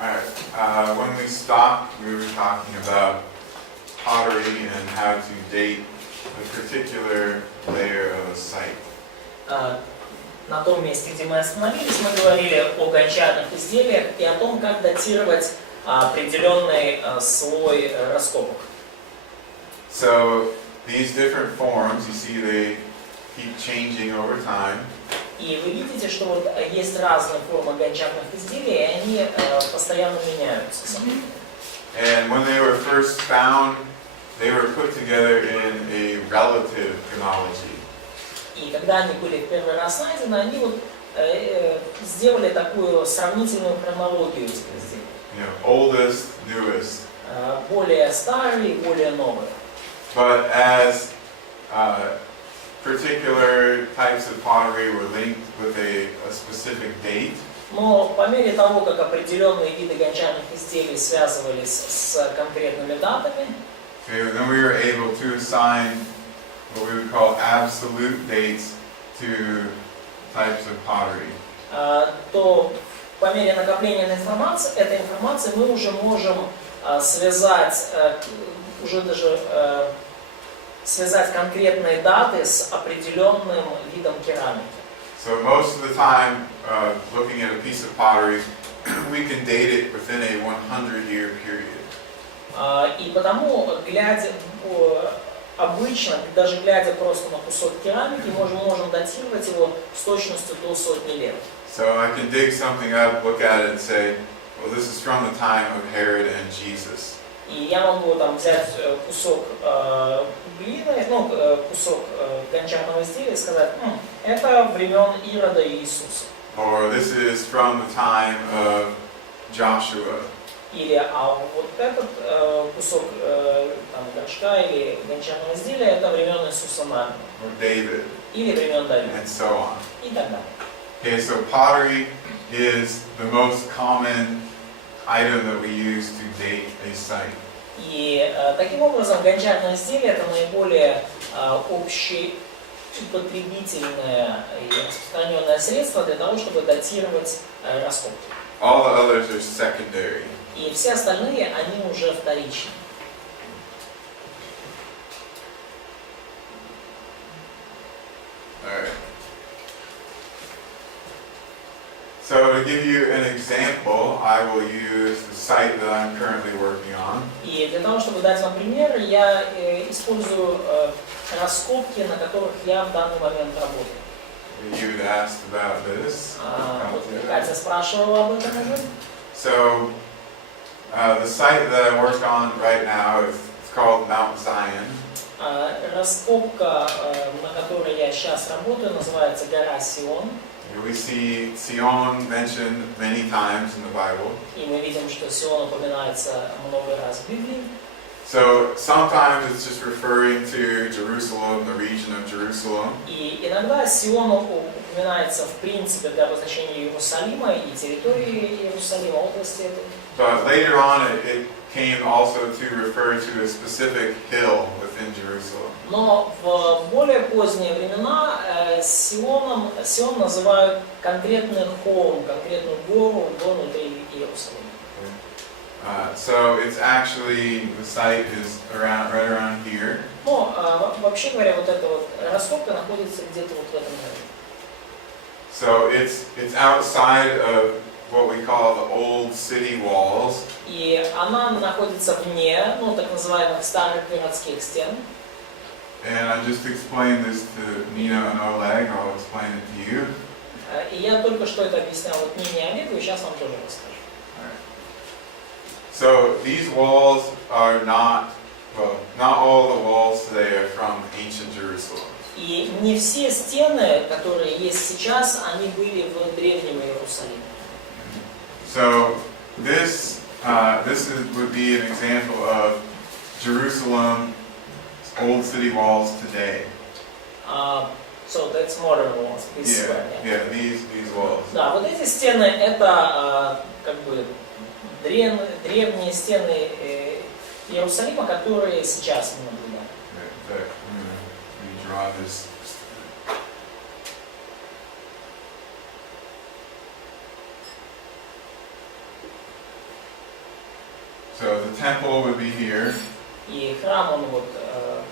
Alright, when we stopped, we were talking about pottery and how to date a particular layer of a site. На том месте, где мы остановились, мы говорили о гончарных изделиях и о том, как датировать определенный слой раскопок. So these different forms, you see they keep changing over time. И вы видите, что вот есть разные формы гончарных изделий, и они постоянно меняются. And when they were first found, they were put together in a relative chronology. И когда они были в первый раз найдены, они вот сделали такую сравнительную хронологию этих изделий. You know, oldest, newest. Более старые и более новые. But as particular types of pottery were linked with a specific date, Но по мере того, как определенные виды гончарных изделий связывались с конкретными датами, then we were able to assign what we would call absolute dates to types of pottery. То по мере накопления этой информации мы уже можем связать, уже даже связать конкретные даты с определенным видом керамики. So most of the time, looking at a piece of pottery, we can date it within a 100-year period. И потому, обычно, даже глядя просто на кусок керамики, мы можем датировать его с точностью до сотни лет. So I can dig something up, look at it and say, well, this is from the time of Herod and Jesus. И я могу там взять кусок глины, кусок гончарного изделия и сказать, это времен Ирода и Иисуса. Or this is from the time of Joshua. Или вот этот кусок горшка или гончарного изделия это времен Иисуса Навина. Or David. Или времен Давида. And so on. И так далее. Okay, so pottery is the most common item that we use to date a site. И таким образом гончарное изделие это наиболее общепотребительное и распространенное средство для того, чтобы датировать раскопки. All the others are secondary. И все остальные, они уже вторичны. All right. So to give you an example, I will use the site that I'm currently working on. И для того, чтобы дать вам пример, я использую раскопки, на которых я в данный момент работаю. You had asked about this. Катя спрашивала об этом уже. So the site that I work on right now is called Mount Zion. Раскопка, на которой я сейчас работаю, называется гора Сион. We see Sion mentioned many times in the Bible. И мы видим, что Сион упоминается много раз в Библии. So sometimes it's just referring to Jerusalem, the region of Jerusalem. И иногда Сион упоминается в принципе для обозначения Иерусалима и территории Иерусалима, области этой. But later on it came also to refer to a specific hill within Jerusalem. Но в более поздние времена Сион называют конкретный холм, конкретную гору внутри Иерусалима. So it's actually, the site is right around here. Но вообще говоря, вот эта вот раскопка находится где-то вот в этом районе. So it's outside of what we call the old city walls. И она находится вне, так называемых старых городских стен. And I just explained this to Nina and Oleg. I'll explain it to you. И я только что это объяснял вот Нине и Олегу, и сейчас вам тоже расскажу. So these walls are not all the walls today are from ancient Jerusalem. И не все стены, которые есть сейчас, они были в древнем Иерусалиме. So this would be an example of Jerusalem old city walls today. So that's modern walls. These walls. Да, вот эти стены это как бы древние стены Иерусалима, которые сейчас мы наблюдаем. So the temple would be here. И храм, он вот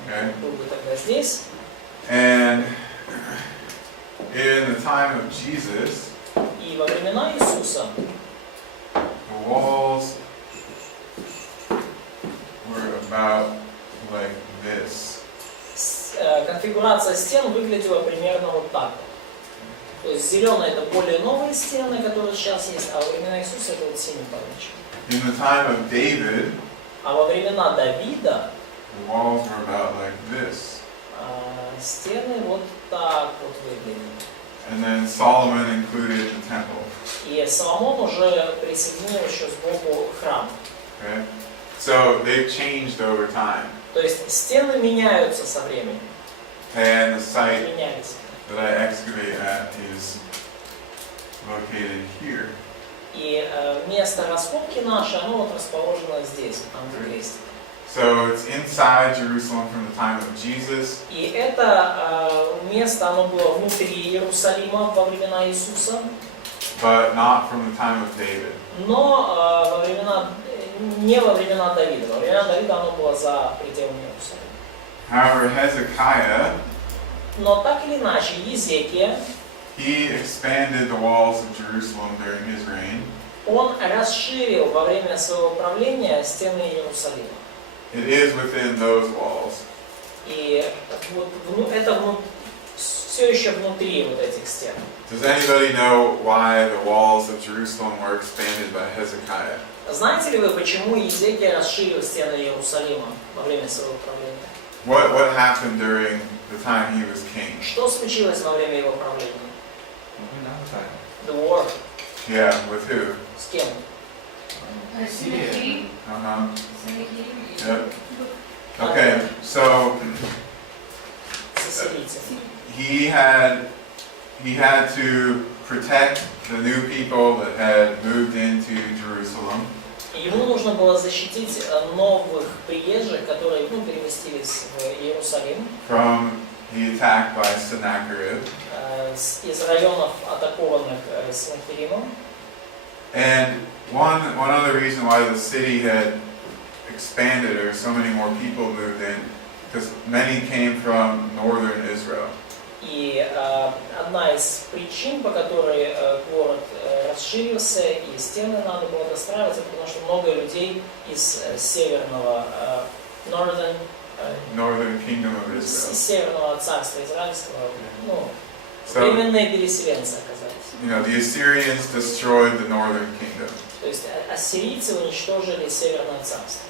Okay. был бы тогда здесь. And in the time of Jesus, И во времена Иисуса the walls were about like this. Конфигурация стен выглядела примерно вот так. То есть зеленые это более новые стены, которые сейчас есть, а во времена Иисуса это вот синий палочек. In the time of David, А во времена Давида the walls were about like this. стены вот так вот выглядели. And then Solomon included the temple. И Соломон уже присоединил еще сбоку храм. Okay? So they've changed over time. То есть стены меняются со временем. And the site Меняются. that I excavate at is located here. И место раскопки наше, оно вот расположено здесь, там где крестик. So it's inside Jerusalem from the time of Jesus. И это место, оно было внутри Иерусалима во времена Иисуса, But not from the time of David. но не во времена Давида. Во времена Давида оно было за пределами Иерусалима. However, Hezekiah, Но так или иначе, Езекия, he expanded the walls of Jerusalem during his reign. он расширил во время своего правления стены Иерусалима. It is within those walls. И вот это все еще внутри вот этих стен. Does anybody know why the walls of Jerusalem were expanded by Hezekiah? Знаете ли вы, почему Езекия расширил стены Иерусалима во время своего правления? What happened during the time he was king? Что случилось во время его правления? The war. Yeah, with who? С кем? Uh-huh. Yep. Okay, so С ассирийцами. he had to protect the new people that had moved into Jerusalem. Ему нужно было защитить новых приезжих, которые переместились в Иерусалим From the attack by Sennacherib. Из районов, атакованных Сеннахеримом. And one other reason why the city had expanded or so many more people moved in, because many came from northern Israel. И одна из причин, по которой город расширился и стены надо было достраивать, это потому что много людей из северного Northern Kingdom of из Israel. северного царства израильского, временные переселенцы оказались. You know, the Assyrians destroyed the northern kingdom. То есть ассирийцы уничтожили северное царство.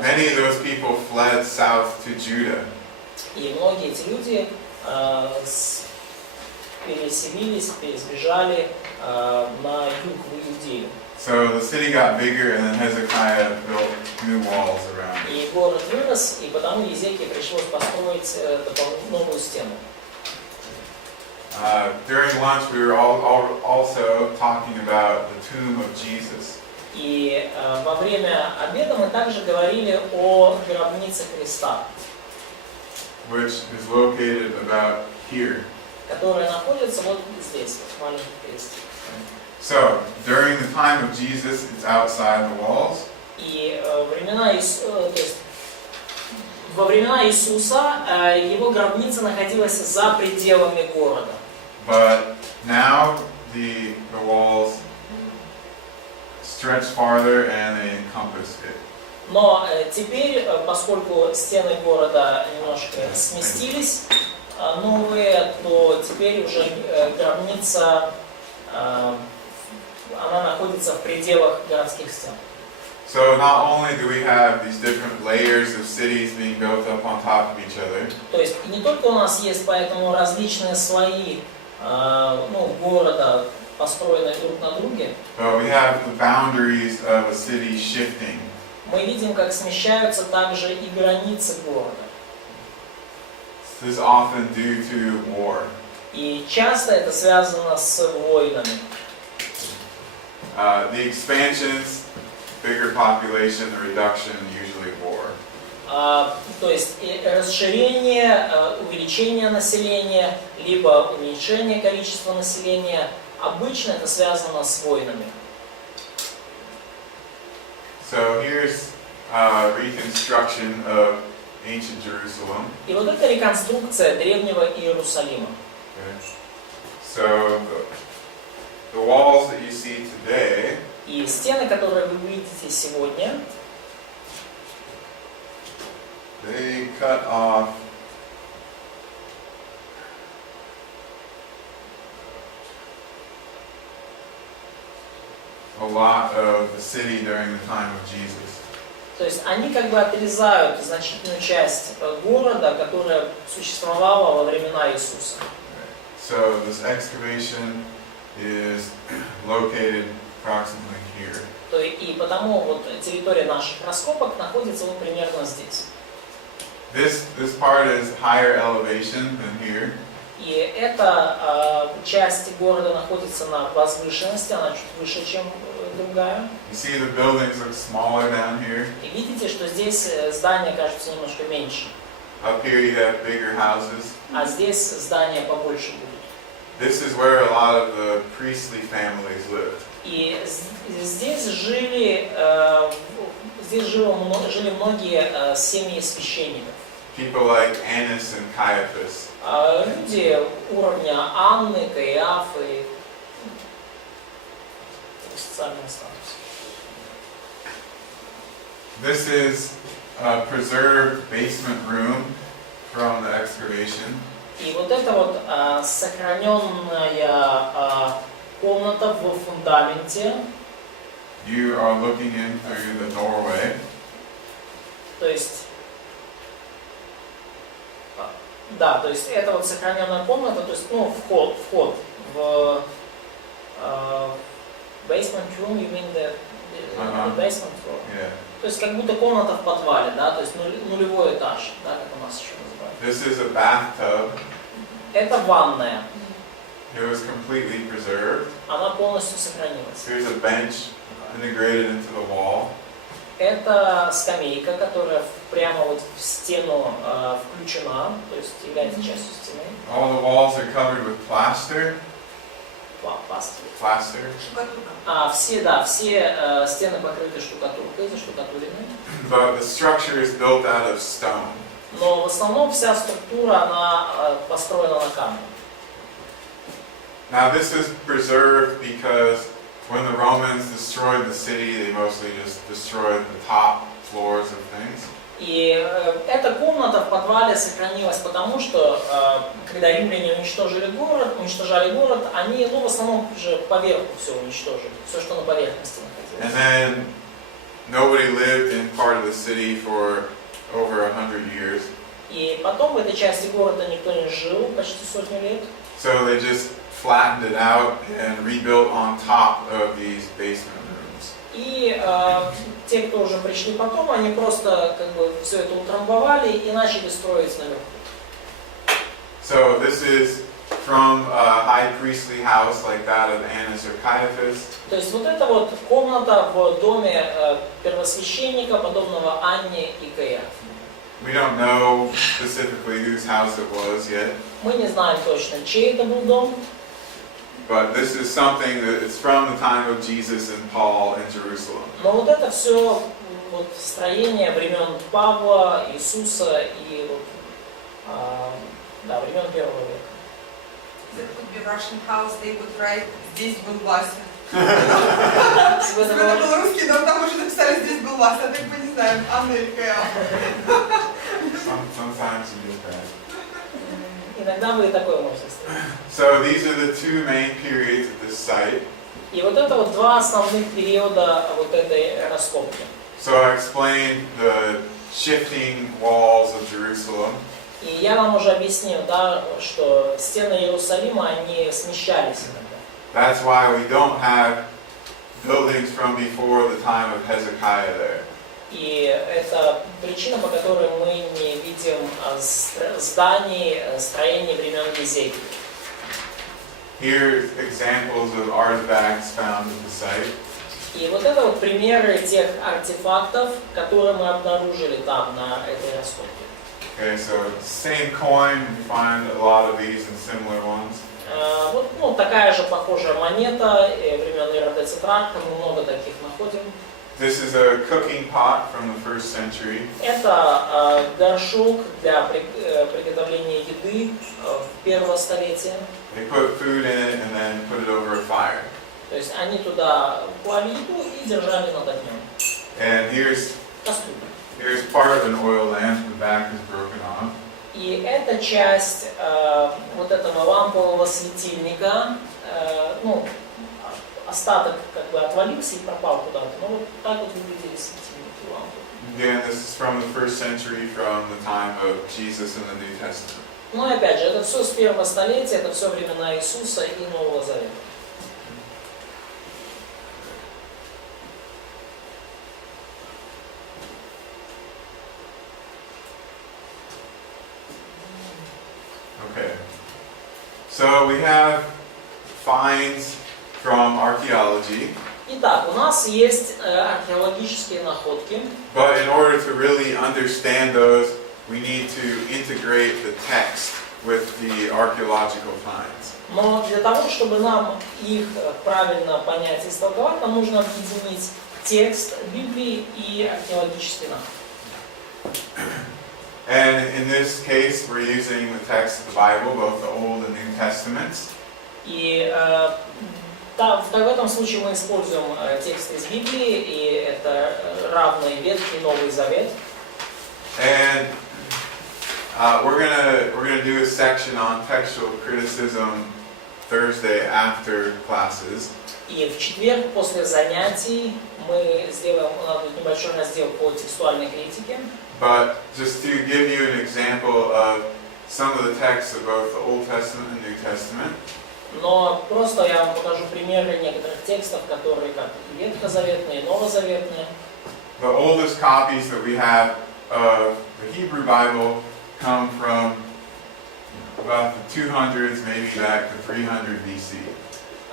Many of those people fled south to Judah. И многие эти люди переселились, пересбежали на юг, в Иудею. So the city got bigger, and then Hezekiah built new walls around it. И город вырос, и потому Езекии пришлось построить новую стену. During lunch, we were also talking about the tomb of Jesus. И во время обеда мы также говорили о гробнице Христа, Which is located about here. которая находится вот здесь, в маленьком крестике. So, during the time of Jesus, it's outside the walls. И во времена Иисуса его гробница находилась за пределами города. But now the walls stretch farther and they encompass it. Но теперь, поскольку стены города немножко сместились, новые, то теперь уже гробница, она находится в пределах городских стен. So not only do we have these different layers of cities being built up on top of each other, То есть не только у нас есть поэтому различные слои города, построенные друг на друге, but we have the boundaries of a city shifting. мы видим, как смещаются также и границы города. This is often due to war. И часто это связано с войнами. The expansions, bigger population, the reduction, usually war. То есть расширение, увеличение населения, либо уменьшение количества населения, обычно это связано с войнами. So here's reconstruction of ancient Jerusalem. И вот это реконструкция древнего Иерусалима. Okay. So the walls that you see today, И стены, которые вы видите сегодня, they cut off a lot of the city during the time of Jesus. то есть они как бы отрезают значительную часть города, которая существовала во времена Иисуса. So this excavation is located approximately here. И потому вот территория наших раскопок находится вот примерно здесь. This part is higher elevation than here. И эта часть города находится на возвышенности, она чуть выше, чем другая. You see the buildings look smaller down here. И видите, что здесь здания кажутся немножко меньше, Up here you have bigger houses. а здесь здания побольше будут. This is where a lot of the priestly families lived. И здесь жили многие семьи священников. People like Annas and Caiaphas. Люди уровня Анны, Каиафы, социальный статус. This is a preserved basement room from the excavation. И вот это вот сохраненная комната в фундаменте, You are looking in through the doorway. то есть, да, то есть это вот сохраненная комната, то есть, ну, вход в basement room, you mean the basement floor? Yeah. То есть как будто комната в подвале, да, то есть нулевой этаж, да, как у нас еще называют. This is a bathtub. Это ванная, It was completely preserved. она полностью сохранилась. Here's a bench integrated into the wall. Это скамейка, которая прямо вот в стену включена, то есть является частью стены. All the walls are covered with plaster. Plaster. Все стены покрыты штукатуркой, заштукатурены. But the structure is built out of stone. Но в основном вся структура, она построена на камне. Now this is preserved because when the Romans destroyed the city, they mostly just destroyed the top floors of things. И эта комната в подвале сохранилась потому, что когда римляне уничтожали город, они в основном уже поверху все уничтожили, все, что на поверхности находилось. And then nobody lived in part of the city for over 100 years. И потом в этой части города никто не жил почти сотню лет. So they just flattened it out and rebuilt on top of these basement rooms. И те, кто уже пришли потом, они просто как бы все это утрамбовали и начали строить наверху. So this is from a high priestly house like that of Annas or Caiaphas. То есть вот эта вот комната в доме первосвященника, подобного Анне и Каиафе. We don't know specifically whose house it was yet, Мы не знаем точно, чей это был дом. but this is something that it's from the time of Jesus and Paul in Jerusalem. Но вот это все вот строение времен Павла, Иисуса и да, времен первого века. That could be Russian house, they would write «Здесь был Вася». Если бы Если бы это был русский дом, там уже написали «Здесь был Вася», так мы не знаем, Анна или Каиафа. Sometimes you get that. Иногда вы и такое можете встретить. So these are the two main periods at this site. И вот это вот два основных периода вот этой раскопки. So I explained the shifting walls of Jerusalem. И я вам уже объяснил, да, что стены Иерусалима, они смещались иногда. That's why we don't have buildings from before the time of Hezekiah there. И это причина, по которой мы не видим зданий, строений времен Езекии. Here are examples of artifacts found at the site. И вот это вот примеры тех артефактов, которые мы обнаружили там, на этой раскопке. Okay, so same coin, we find a lot of these and similar ones. Вот, ну, такая же похожая монета времен Ирода Тетрарха, мы много таких находим. This is a cooking pot from the 1st century. Это горшок для приготовления еды первого столетия. They put food in it and then put it over a fire. То есть они туда клали еду и держали над огнем. And here's Кастрюлю. part of an oil lamp. The back is broken off. И эта часть вот этого лампового светильника, ну, остаток как бы отвалился и пропал куда-то. Но вот так вот выглядели светильники лампы. Again, this is from the 1st century, from the time of Jesus in the New Testament. Ну и опять же, это все с первого столетия, это все времена Иисуса и Нового Завета. Okay. So we have finds from archaeology. Итак, у нас есть археологические находки, But in order to really understand those, we need to integrate the text with the archaeological finds. но для того, чтобы нам их правильно понять и истолковать, нам нужно объединить текст Библии и археологические находки. And in this case, we're using the text of the Bible, both the Old and New Testaments. И в этом случае мы используем текст из Библии, и это равный Ветхий и Новый Завет. And we're gonna do a section on textual criticism Thursday after classes. И в четверг после занятий мы сделаем небольшой раздел по текстуальной критике. But just to give you an example of some of the texts of both the Old Testament and New Testament. Но просто я вам покажу примеры некоторых текстов, которые как и ветхозаветные, и новозаветные. The oldest copies that we have of the Hebrew Bible come from about the 200s, maybe back to 300 BC.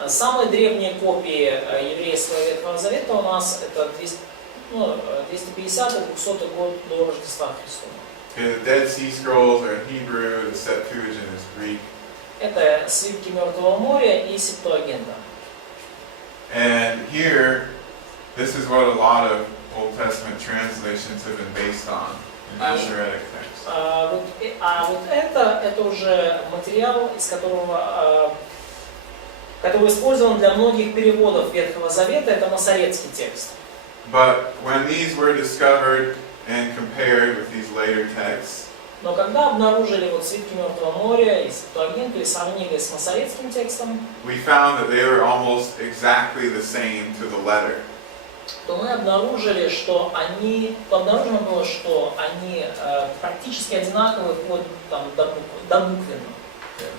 Самые древние копии еврейского Ветхого Завета у нас это 250 и 200 год до Рождества Христова. Okay, the Dead Sea Scrolls are in Hebrew, the Septuagint is Greek. Это свитки Мертвого моря и Септуагинта. And here, this is what a lot of Old Testament translations have been based on, Masoretic texts. Вот это уже материал, из который использован для многих переводов Ветхого Завета, это масоретский текст. But when these were discovered and compared with these later texts, Но когда обнаружили вот свитки Мертвого моря и Септуагинту и сравнили с масоретским текстом, we found that they were almost exactly the same to the letter. то мы обнаружили, что обнаружено было, что они практически одинаковы вплоть там, до буквенно.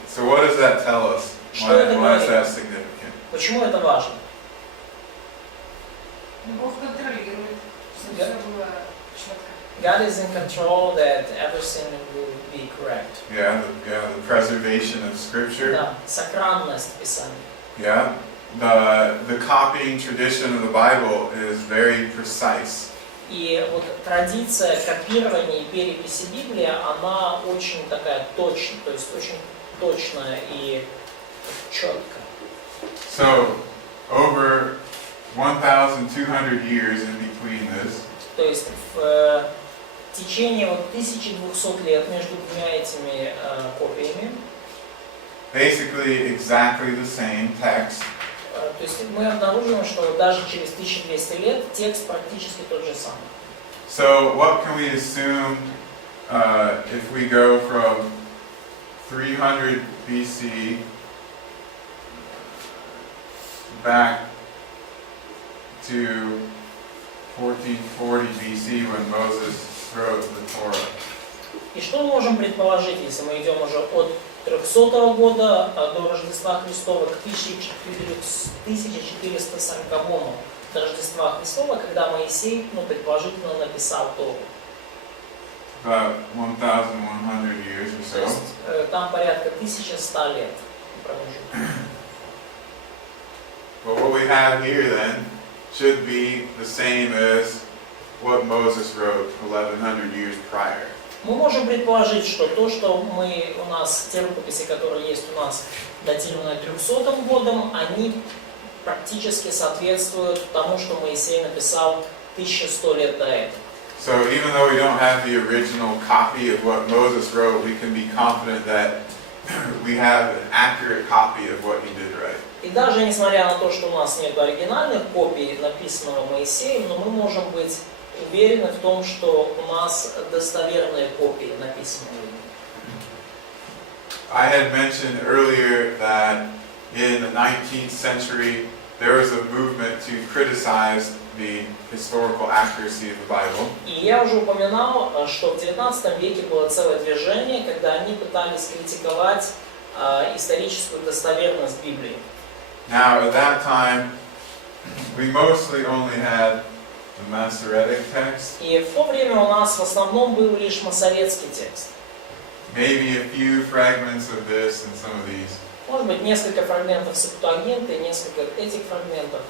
So what does that tell us? Why is that significant? Почему это важно? Бог контролирует, чтобы все было четко. God is in control that everything will be correct. Yeah, the preservation of Scripture. Да, сохранность Писания. Yeah, the copying tradition of the Bible is very precise. И вот традиция копирования и переписи Библии, она очень такая точная, то есть очень точная и четкая. So, over 1,200 years in between this, То есть в течение вот 1200 лет между двумя этими копиями, basically exactly the same text, то есть мы обнаруживаем, что даже через 1200 лет текст практически тот же самый. so what can we assume if we go from 300 BC back to 1440 BC when Moses wrote the Torah? И что мы можем предположить, если мы идем уже от 300 года до Рождества Христова к 1440 до Рождества Христова, когда Моисей, предположительно, написал Тору. About 1,100 years or То so. есть там порядка 1100 лет промежуток. But what we have here then should be the same as what Moses wrote 1,100 years prior. Мы можем предположить, что то, что у нас, те рукописи, которые есть у нас, датированы 300 годом, они практически соответствуют тому, что Моисей написал 1100 лет до этого. So even though we don't have the original copy of what Moses wrote, we can be confident that we have an accurate copy of what he did write. И даже несмотря на то, что у нас нет оригинальных копий написанного Моисеем, но мы можем быть уверены в том, что у нас достоверные копии написанного им. I had mentioned earlier that in the 19th century there was a movement to criticize the historical accuracy of the Bible. И я уже упоминал, что в 19 веке было целое движение, когда они пытались критиковать историческую достоверность Библии. Now at that time we mostly only had the Masoretic text, И в то время у нас в основном был лишь масоретский текст. maybe a few fragments of this and some of these. Может быть, несколько фрагментов Септуагинты, несколько этих фрагментов.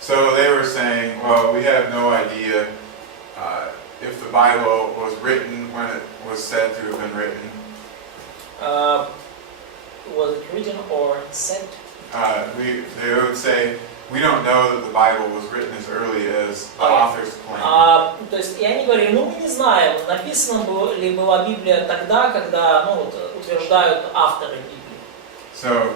So they were saying, well, we have no idea if the Bible was written when it was said to have been written. Was it written or said? They would say, we don't know that the Bible was written as early as the authors claim. То есть, и они говорили, ну мы не знаем, написана ли была Библия тогда, когда утверждают авторы Библии. So,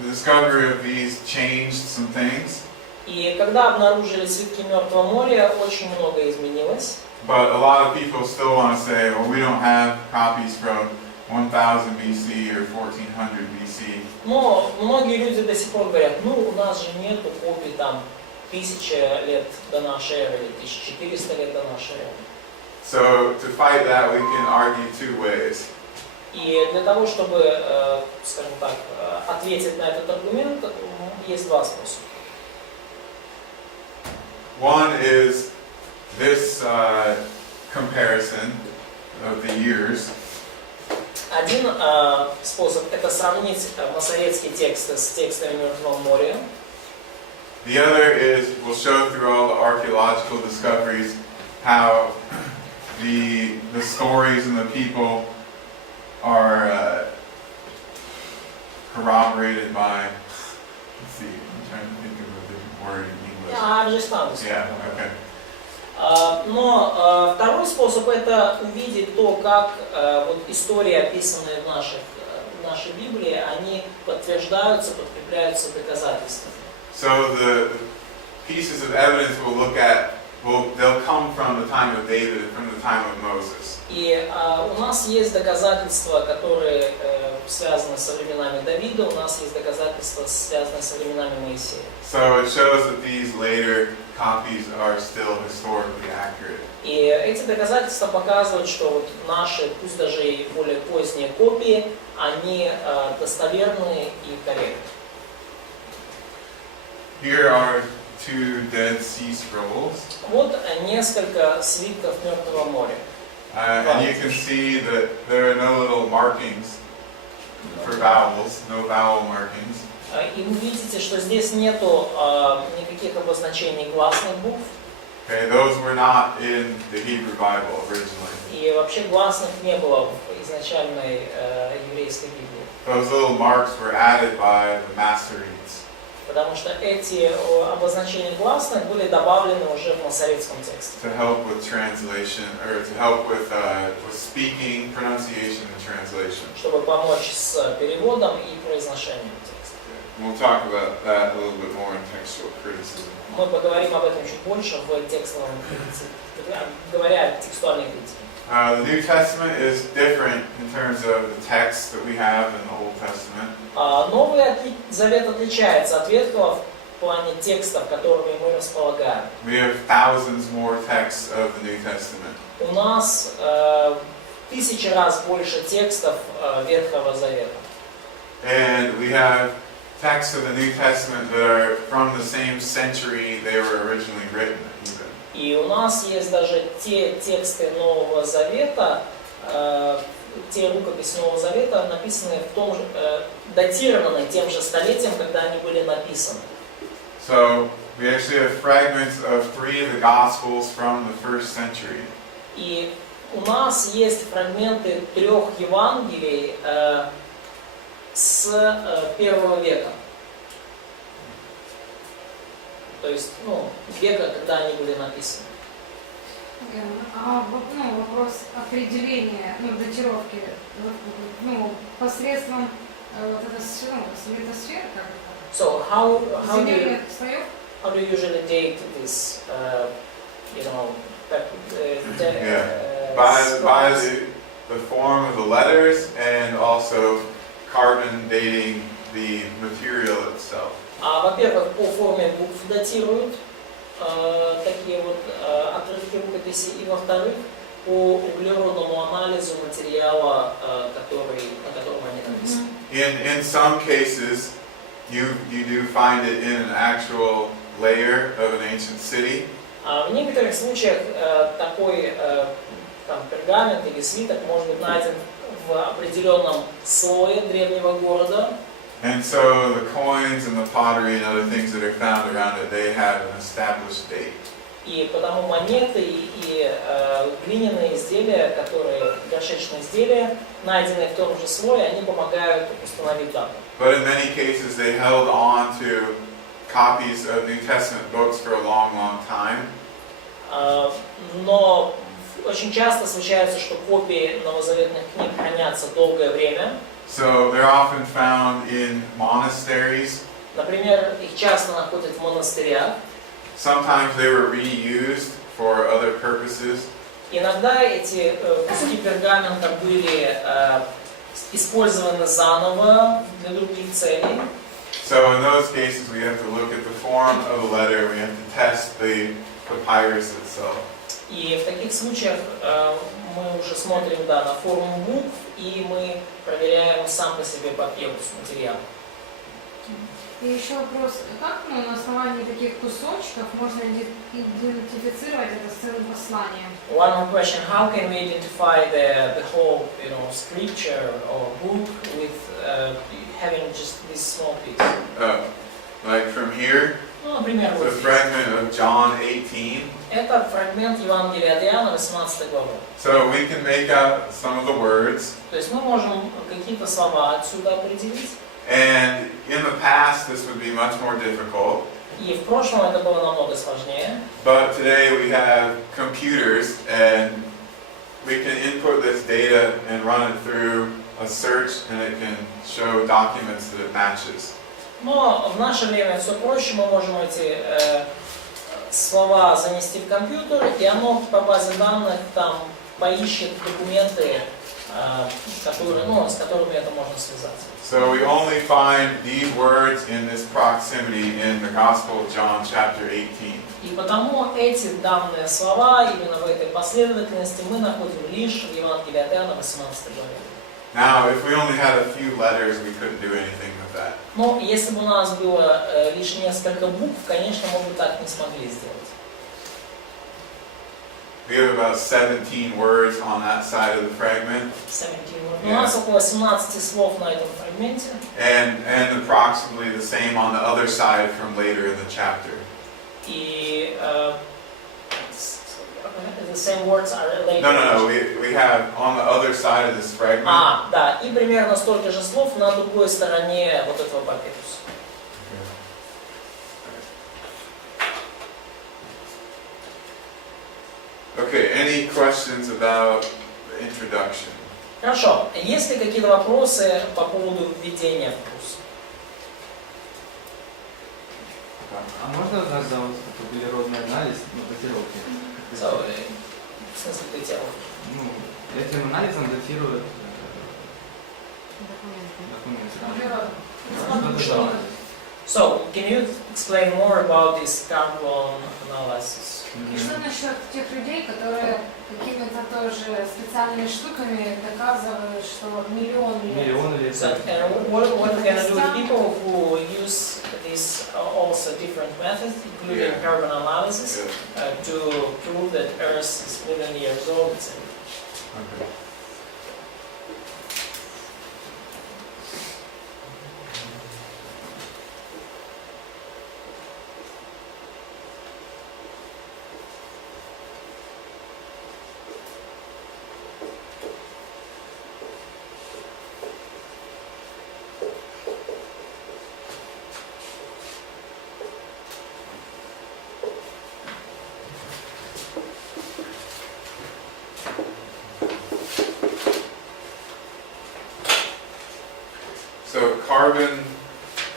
the discovery of these changed some things. И когда обнаружили свитки Мертвого моря, очень многое изменилось. But a lot of people still want to say, well, we don't have copies from 1000 BC or 1400 BC. Но многие люди до сих пор говорят, ну у нас же нету копий там 1000 лет до нашей эры или 1400 лет до нашей эры. So to fight that, we can argue two ways. И для того, чтобы, скажем так, ответить на этот аргумент, есть два способа. One is this comparison of the years. Один способ – это сравнить масоретские тексты с текстами Мертвого моря. The other is, we'll show through all the archaeological discoveries how the stories and the people are corroborated by, let's see, I'm trying to think of a different word in English. I understand. Yeah, okay. Но второй способ – это увидеть то, как вот истории, описанные в нашей Библии, они подтверждаются, подкрепляются доказательствами. So the pieces of evidence we'll look at, they'll come from the time of David and from the time of Moses. И у нас есть доказательства, которые связаны со временами Давида, у нас есть доказательства, связанные со временами Моисея. So it shows that these later copies are still historically accurate. И эти доказательства показывают, что вот наши, пусть даже и более поздние копии, они достоверны и корректны. Here are two Dead Sea Scrolls. Вот несколько свитков Мертвого моря. And you can see that there are no little markings for vowels, no vowel markings. И вы видите, что здесь нету никаких обозначений гласных букв. Okay, those were not in the Hebrew Bible originally. И вообще гласных не было в изначальной еврейской Библии. Those little marks were added by the Masoretes. Потому что эти обозначения гласных были добавлены уже в масоретском тексте. To help with translation, or to help with speaking, pronunciation, and translation. Чтобы помочь с переводом и произношением текста. We'll talk about that a little bit more in textual criticism. Мы поговорим об этом чуть больше в текстовом критике, говоря о текстуальной критике. The New Testament is different in terms of the text that we have in the Old Testament. Новый Завет отличается от Ветхого в плане текстов, которыми мы располагаем. We have thousands more texts of the New Testament. У нас 1000 раз больше текстов Ветхого Завета. And we have texts of the New Testament that are from the same century they were originally written, even. И у нас есть даже те тексты Нового Завета, те рукописи Нового Завета, написанные в том же, датированные тем же столетием, когда они были написаны. So we actually have fragments of 3 of the Gospels from the 1st century. И у нас есть фрагменты 3 Евангелий с 1 века. то есть, века, когда они были написаны. Вопрос определения, датировки, посредством вот этой светосферы, как это? So Земельных слоев? how do you usually date this, By the form of the letters and also carbon dating the material itself. Во-первых, по форме букв датируют такие вот отрывки рукописи, и во-вторых, по углеродному анализу материала, на котором они написаны. In some cases, you do find it in an actual layer of an ancient city. В некоторых случаях такой пергамент или свиток может быть найден в определенном слое древнего города. And so the coins and the pottery and other things that are found around it, they have an established date. И потому монеты и глиняные изделия, горшечные изделия, найденные в том же слое, они помогают установить дату. But in many cases, they held on to copies of New Testament books for a long, long time. Но очень часто случается, что копии новозаветных книг хранятся долгое время. So they're often found in monasteries. Например, их часто находят в монастырях. Sometimes they were reused for other purposes. Иногда эти куски пергамента были использованы заново для других целей. So in those cases, we have to look at the form of the letter. We have to test the papyrus itself. И в таких случаях мы уже смотрим на форму букв, и мы проверяем сам по себе папирус, материал. И еще вопрос, как на основании таких кусочков можно идентифицировать это с целым посланием? One more question: how can we identify the whole, scripture or book with having just this small piece? Like from here, Например, it's вот a здесь. fragment of John 18. Это фрагмент Евангелия от Иоанна, 18 главы. So we can make out some of the words. То есть мы можем какие-то слова отсюда определить. And in the past, this would be much more difficult. И в прошлом это было намного сложнее. But today we have computers, and we can input this data and run it through a search, and it can show documents that it matches. Но в наше время все проще, мы можем эти слова занести в компьютер, и оно по базе данных там поищет документы, с которыми это можно связаться. So we only find these words in this proximity in the Gospel of John chapter 18. И потому эти данные слова именно в этой последовательности мы находим лишь в Евангелии от Иоанна, 18 главе. Now, if we only had a few letters, we couldn't do anything with that. Но если бы у нас было лишь несколько букв, конечно, мы бы так не смогли сделать. We have about 17 words on that side of the fragment, 17. У нас около 17 слов на этом фрагменте. and approximately the same on the other side from later in the chapter. И the same words are related. No. We have on the other side of this fragment. Да, и примерно столько же слов на другой стороне вот этого папируса. Okay, any questions about the introduction? Хорошо. Есть ли какие-то вопросы по поводу введения в курс? А можно узнать за вот углеродный анализ датировки? В смысле датировки? Этим анализом датируют Углерод. документы. Что это за анализ? So, can you explain more about this carbon analysis? И что насчет тех людей, которые какими-то тоже специальными штуками доказывают, что миллион лет? So, and what are we going to do with people who use these also different methods, including carbon analysis, to prove that Earth is million years old? Okay.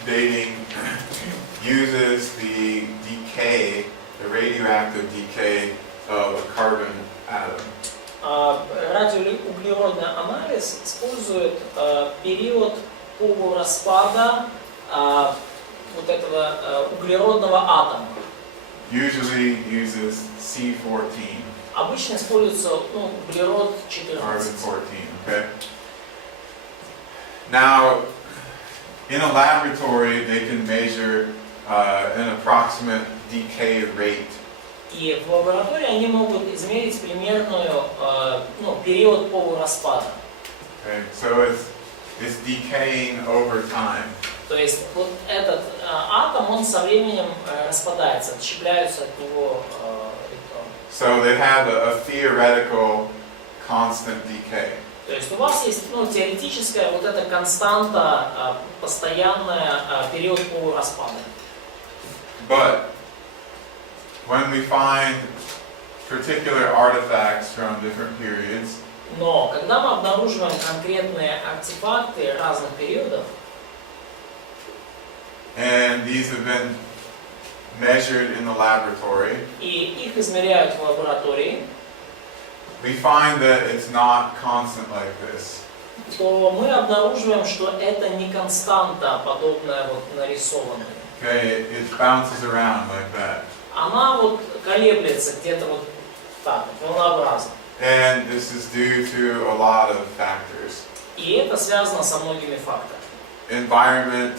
dating uses the decay, the radioactive decay of a carbon atom. Радиоуглеродный анализ использует период полураспада вот этого углеродного атома. Usually uses C14, Обычно используется углерод carbon 14. 14, okay? Now, in a laboratory, they can measure an approximate decay rate. И в лаборатории они могут измерить примерную период полураспада. Okay? So it's decaying over time. То есть вот этот атом, он со временем распадается, отщепляются от него электроны. So they have a theoretical constant decay. То есть у вас есть теоретическая вот эта константа, постоянная период полураспада. But when we find particular artifacts from different periods, Но когда мы обнаруживаем конкретные артефакты разных периодов, and these have been measured in the laboratory, и их измеряют в лаборатории, we find that it's not constant like this. то мы обнаруживаем, что это не константа, подобная вот нарисованной. Okay, it bounces around like that. Она вот колеблется где-то вот так, волнообразно. And this is due to a lot of factors. И это связано со многими факторами. Environment,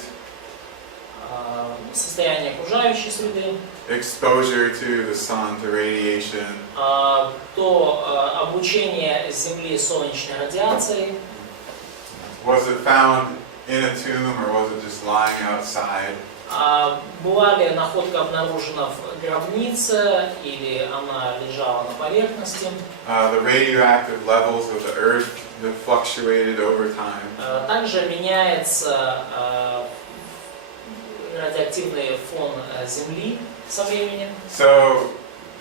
Состояние окружающей среды, exposure to the sun, to radiation, то облучение Земли солнечной радиацией. was it found in a tomb or was it just lying outside? Была ли находка обнаружена в гробнице или она лежала на поверхности. The radioactive levels of the earth have fluctuated over time. Также меняется радиоактивный фон Земли со временем. So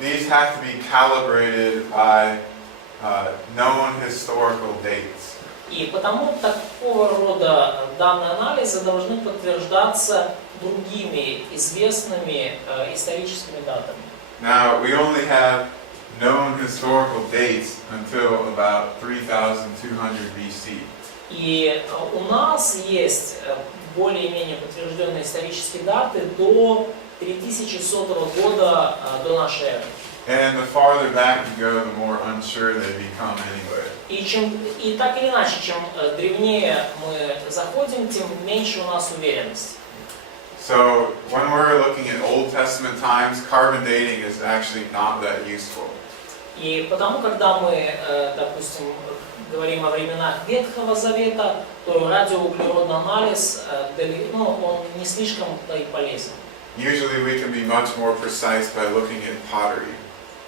these have to be calibrated by known historical dates. И потому такого рода данные анализы должны подтверждаться другими известными историческими датами. Now, we only have known historical dates until about 3200 BC. И у нас есть более-менее подтвержденные исторические даты до 3100 года до нашей эры. And the farther back you go, the more unsure they become anyway. И так или иначе, чем древнее мы заходим, тем меньше у нас уверенности. So when we're looking at Old Testament times, carbon dating is actually not that useful. И потому, когда мы, допустим, говорим о временах Ветхого Завета, то радиоуглеродный анализ, он не слишком-то и полезен. Usually we can be much more precise by looking at pottery.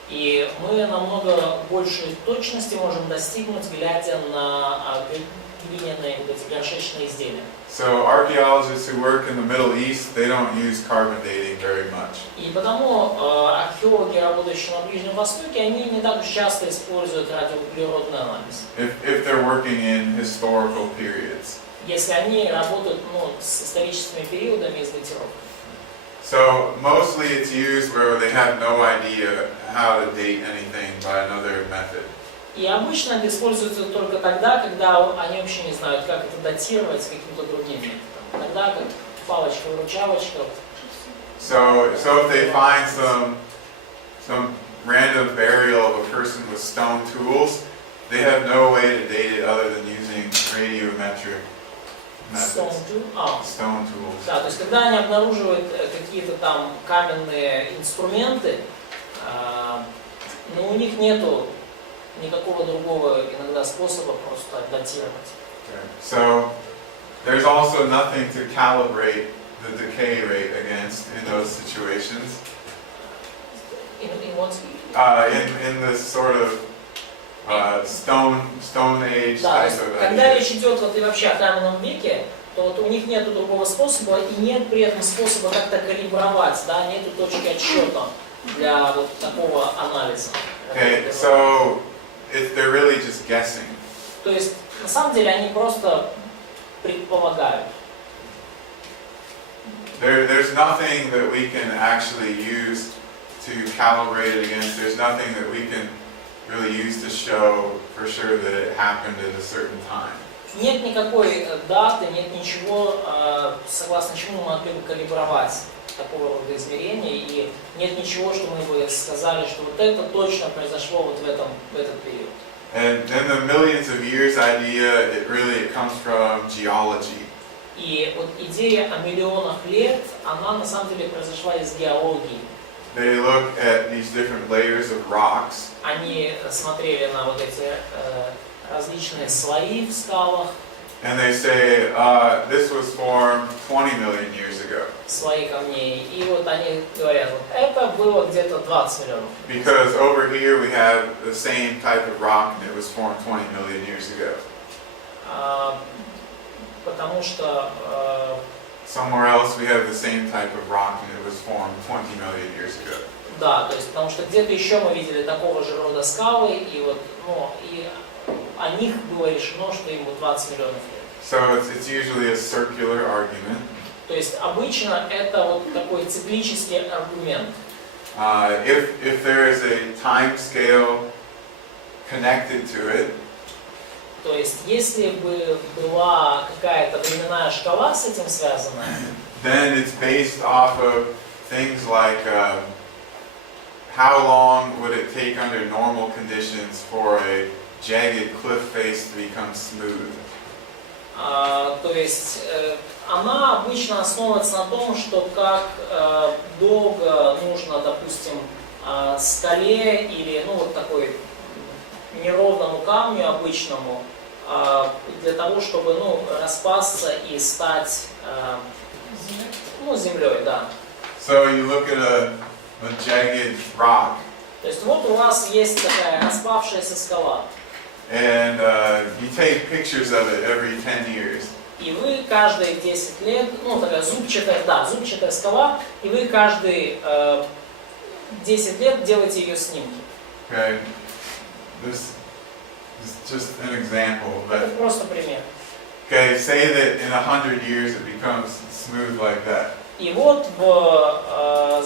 И мы намного большей точности можем достигнуть, глядя на глиняные вот эти горшечные изделия. So archaeologists who work in the Middle East, they don't use carbon dating very much. И потому археологи, работающие на Ближнем Востоке, они не так уж часто используют радиоуглеродный анализ. If they're working in historical periods. Если они работают с историческими периодами и с датировкой. So mostly it's used where they have no idea how to date anything by another method. И обычно это используется только тогда, когда они вообще не знают, как это датировать каким-то другим методом. Тогда как палочка-выручалочка. So if they find some random burial of a person with stone tools, they have no way to date it other than using radiometric methods. Stone tools. Да, то есть когда они обнаруживают какие-то там каменные инструменты, но у них нету никакого другого иногда способа просто датировать. Okay. So there's also nothing to calibrate the decay rate against in those situations. In what? In this sort of stone age Да, type of когда idea. речь идет вот и вообще о каменном веке, то вот у них нет другого способа и нет при этом способа как-то калибровать, да, нету точки отсчета для вот такого анализа. Okay, so they're really just guessing. То есть на самом деле они просто предполагают. There's nothing that we can actually use to calibrate it against. There's nothing that we can really use to show for sure that it happened at a certain time. Нет никакой даты, нет ничего, согласно чему мы могли бы калибровать такого рода измерения, и нет ничего, что мы бы сказали, что вот это точно произошло вот в этот период. And then the millions of years idea, it comes from geology. И вот идея о миллионах лет, она на самом деле произошла из геологии. They look at these different layers of rocks. Они смотрели на вот эти различные слои в скалах. And they say, this was formed 20 million years ago. Слои камней. И вот они говорят, вот это было где-то 20 миллионов. Because over here we have the same type of rock and it was formed 20 million years ago. Потому что Somewhere else we have the same type of rock and it was formed 20 million years ago. да, то есть потому что где-то еще мы видели такого же рода скалы, и вот, ну, и о них было решено, что им вот 20 миллионов лет. So it's usually a circular argument. То есть обычно это вот такой циклический аргумент. If there is a time scale connected to it, То есть если бы была какая-то временная шкала с этим связана, then it's based off of things like how long would it take under normal conditions for a jagged cliff face to become smooth. То есть она обычно основывается на том, что как долго нужно, допустим, скале или ну вот такой неровному камню обычному для того, чтобы ну распасться и стать ну землей, да. So you look at a jagged rock, То есть вот у вас есть такая распавшаяся скала. and you take pictures of it every 10 years. И вы каждые 10 лет, ну такая зубчатая скала, и вы каждые 10 лет делаете ее снимки. Okay, this is just an example, Это but просто пример. okay, say that in 100 years it becomes smooth like that. И вот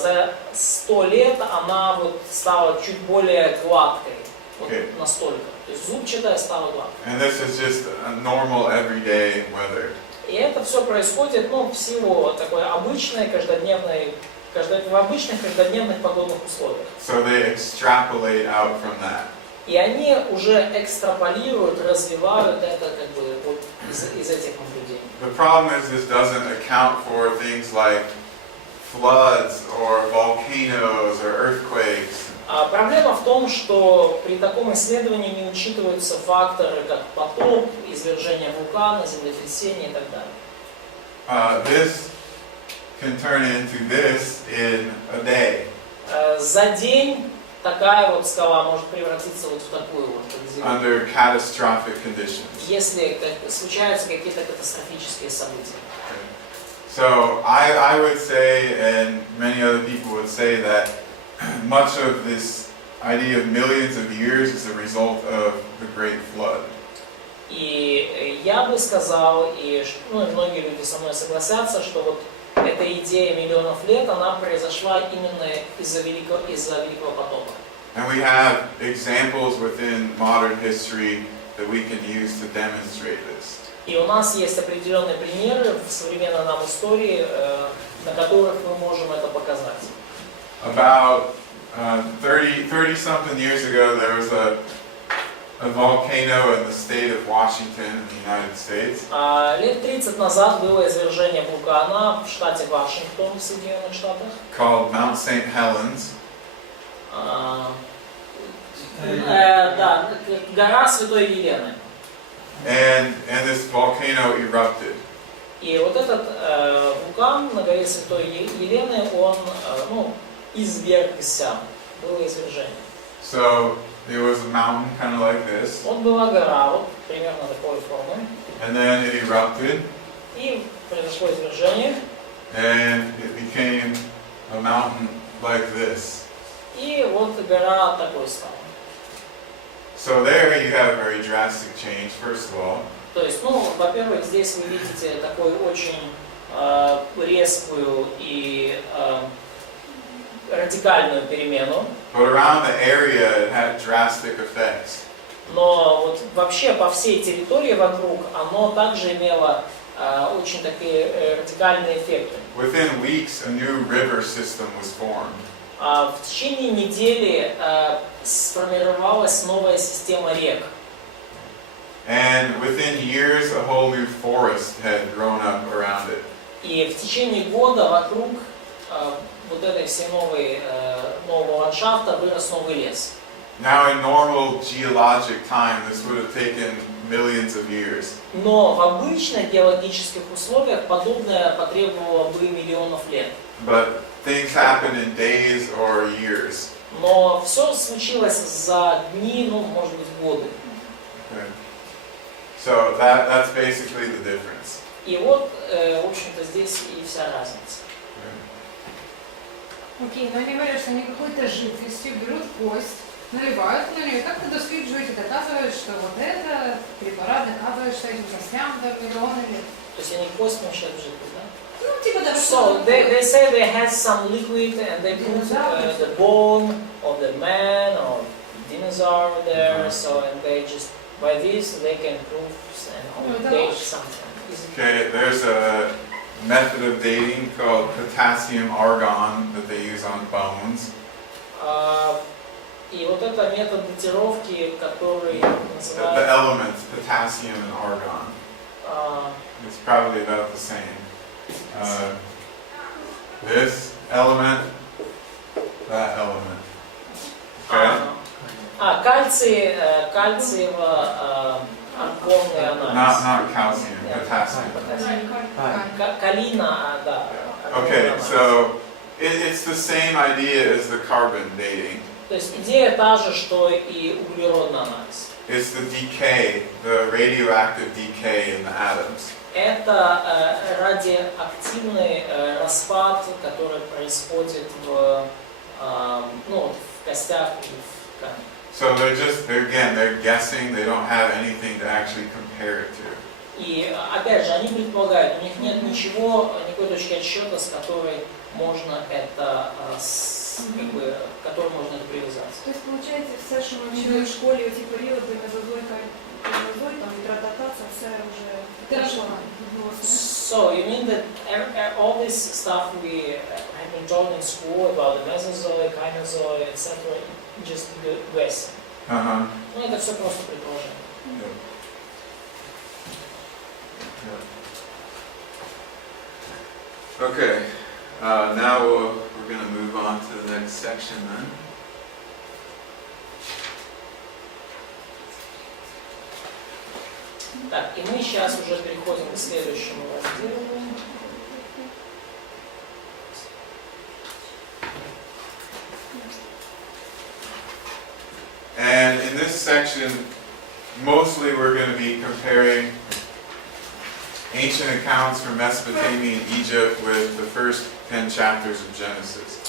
за 100 лет она вот стала чуть более гладкой, вот настолько. То есть зубчатая стала гладкой. And this is just a normal everyday weather. И это все происходит, ну, в силу такой обычной в обычных каждодневных погодных условиях. So they extrapolate out from that. И они уже экстраполируют, развивают это как бы вот из этих наблюдений. The problem is this doesn't account for things like floods or volcanoes or earthquakes. А проблема в том, что при таком исследовании не учитываются факторы, как потоп, извержение вулкана, землетрясение и так далее. This can turn into this in a day. За день такая вот скала может превратиться вот в такую вот. Under catastrophic conditions. Если случаются какие-то катастрофические события. So I would say, and many other people would say, that much of this idea of millions of years is a result of the Great Flood. И я бы сказал, и ну, многие люди со мной согласятся, что вот эта идея миллионов лет, она произошла именно из-за великого потопа. And we have examples within modern history that we can use to demonstrate this. И у нас есть определенные примеры в современной нам истории, на которых мы можем это показать. About 30-something years ago, there was a volcano in the state of Washington in the United States. Лет 30 назад было извержение вулкана в штате Вашингтон в Соединенных Штатах. Called Mount St. Helens. Да, гора Святой Елены. And this volcano erupted. И вот этот вулкан на горе Святой Елены, он извергся, было извержение. So there was a mountain kind of like this. Вот была гора, вот примерно такой формы. And then it erupted. И произошло извержение. And it became a mountain like this. И вот гора такой стала. So there you have a very drastic change, first of all. То есть, во-первых, здесь вы видите такой очень резкую и радикальную перемену. But around the area, it had drastic effects. Но вот вообще по всей территории вокруг оно также имело очень такие радикальные эффекты. Within weeks, a new river system was formed. В течение недели сформировалась новая система рек. And within years, a whole new forest had grown up around it. И в течение года вокруг вот этой всей нового ландшафта вырос новый лес. Now, in normal geologic time, this would have taken millions of years. Но в обычных геологических условиях подобное потребовало бы миллионов лет. But things happen in days or years. Но все случилось за дни, ну, может быть, годы. Okay. So that's basically the difference. И вот, в общем-то, здесь и вся разница. Окей, но они говорят, что они какой-то жидкостью берут кость, наливают на нее, и как-то доследживают и доказывают, что вот это препарат доказывает, что этим костям до миллиона лет. То есть они кость мешают в жидкость, да? Ну, типа да. So they say they had some liquid and they put the bone of the man or dinosaur there, so and they just by this they can prove and date something. Okay, there's a method of dating called potassium argon that they use on bones. И вот это метод датировки, который The называется... elements, potassium and argon. It's probably about the same. This element, that element. Okay? Кальциево-аргонный анализ. Not calcium, potassium. Калина, да. Okay, so it's the same idea as the carbon dating. То есть идея та же, что и углеродный анализ. It's the decay, the radioactive decay in the atoms. Это радиоактивный распад, который происходит в костях и в камне. So they're guessing, they don't have anything to actually compare it to. И опять же, они предполагают, у них нет ничего, никакой точки отсчета, с которой можно это, к которой можно это привязать. То есть получается, все, что мы учили в школе, эти периоды, мезозой, там, гидратация, все уже перешло. So you mean that all this stuff we have been taught in school about the Mesozoic, Kinozoic, etc., just guessing? Uh-huh. Ну это все просто предположение. Yeah. Okay, now we're going to move on to the next section then. Так, и мы сейчас уже переходим к следующему разделу. And in this section, mostly we're going to be comparing ancient accounts from Mesopotamia and Egypt with the first 10 chapters of Genesis.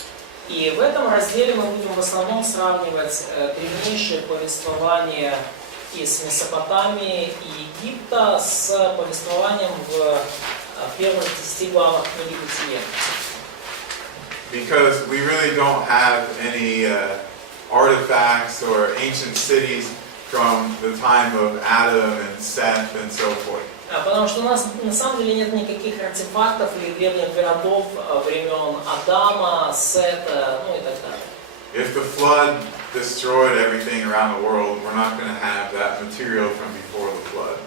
И в этом разделе мы будем в основном сравнивать древнейшие повествования из Месопотамии и Египта с повествованием в первых 10 главах книги Бытия. Because we really don't have any artifacts or ancient cities from the time of Adam and Seth and so forth. Потому что у нас на самом деле нет никаких артефактов или древних городов времен Адама, Сета, ну и так далее. If the flood destroyed everything around the world, we're not going to have that material from before the flood.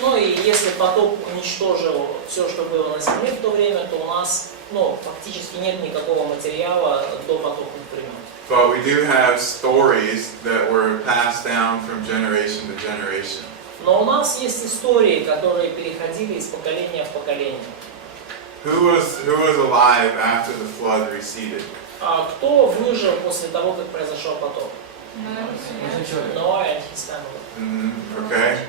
Ну и если потоп уничтожил все, что было на Земле в то время, то у нас, фактически нет никакого материала до потопных времен. But we do have stories that were passed down from generation to generation. Но у нас есть истории, которые переходили из поколения в поколение. Who was alive after the flood receded? Кто выжил после того, как произошел потоп? Ноа и his family. Okay.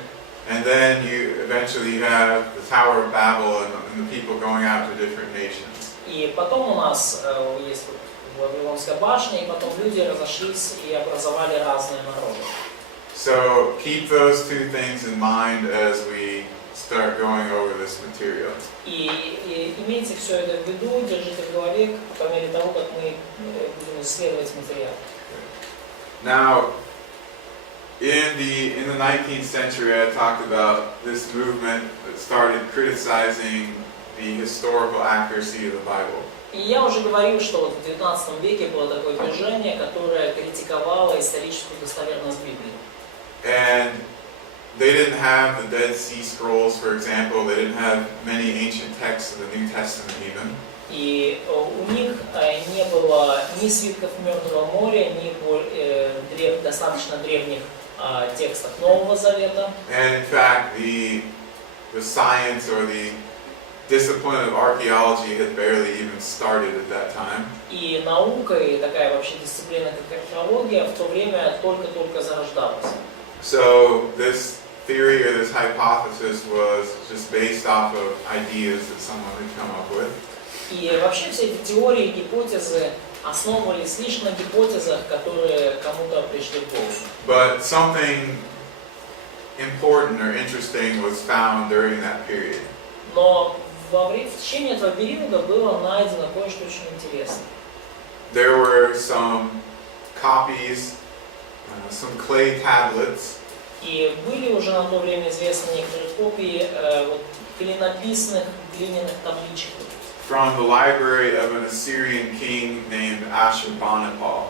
And then eventually you have the Tower of Babel and the people going out to different nations. И потом у нас есть Вавилонская башня, и потом люди разошлись и образовали разные народы. So keep those two things in mind as we start going over this material. И имейте все это в виду, держите в голове по мере того, как мы будем исследовать материал. Now, in the 19th century, I talked about this movement that started criticizing the historical accuracy of the Bible. И я уже говорил, что вот в 19 веке было такое движение, которое критиковало историческую достоверность Библии. And they didn't have the Dead Sea Scrolls, for example. They didn't have many ancient texts of the New Testament even. И у них не было ни свитков Мертвого моря, ни достаточно древних текстов Нового Завета. And in fact, the science or the discipline of archaeology had barely even started at that time. И наука, и такая вообще дисциплина, как археология, в то время только-только зарождалась. So this theory or this hypothesis was just based off of ideas that someone had come up with. И вообще все эти теории и гипотезы основывались лишь на гипотезах, которые кому-то пришли в голову. But something important or interesting was found during that period. Но в течение этого периода было найдено кое-что очень интересное. There were some copies, some clay tablets. И были уже на то время известны некоторые копии клинописных глиняных табличек. From the library of an Assyrian king named Ashurbanipal.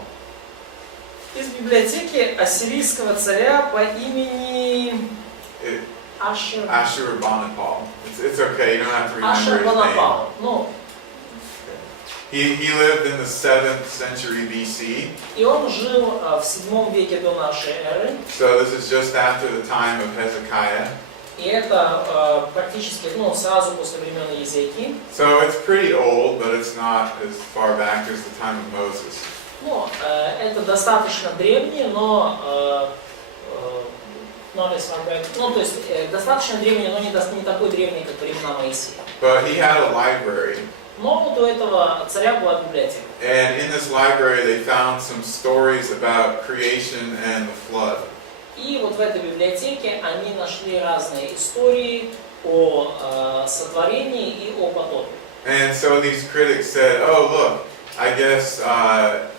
Из библиотеки ассирийского царя по имени Ashurbanipal. It's okay, you don't have to remember his name. Ашурбанипал. Ну, He lived in the 7th century BC. и он жил в 7 веке до нашей эры. So this is just after the time of Hezekiah. И это практически сразу после времен Езекии. So it's pretty old, but it's not as far back as the time of Moses. Это достаточно древнее, но то есть достаточно древнее, но не такой древний, как времена Моисея. But he had a library. Но вот у этого царя была библиотека. And in this library they found some stories about creation and the flood. И вот в этой библиотеке они нашли разные истории о сотворении и о потопе. And so these critics said, oh look, I guess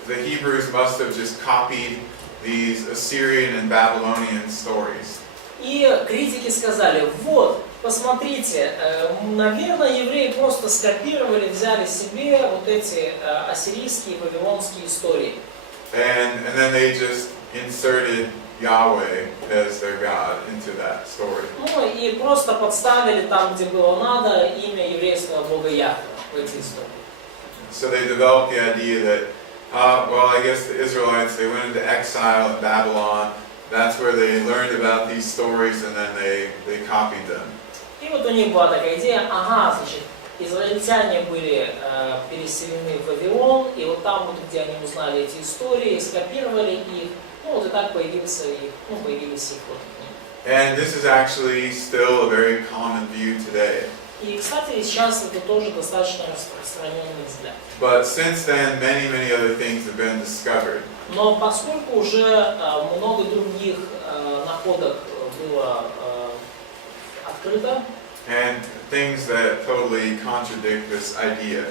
the Hebrews must have just copied these Assyrian and Babylonian stories. И критики сказали, вот, посмотрите, наверное, евреи просто скопировали, взяли себе вот эти ассирийские и вавилонские истории. And then they just inserted Yahweh as their God into that story. И просто подставили там, где было надо, имя еврейского бога Яхве в эти истории. So they developed the idea that, well, I guess the Israelites, they went into exile in Babylon. That's where they learned about these stories and then they copied them. И вот у них была такая идея, значит, израильтяне были переселены в Вавилон, и вот там, вот, где они узнали эти истории, скопировали их, вот и так появились их вот книги. And this is actually still a very common view today. И, кстати, сейчас это тоже достаточно распространенный взгляд. But since then, many other things have been discovered. Но поскольку уже много других находок было открыто, And things that totally contradict this idea.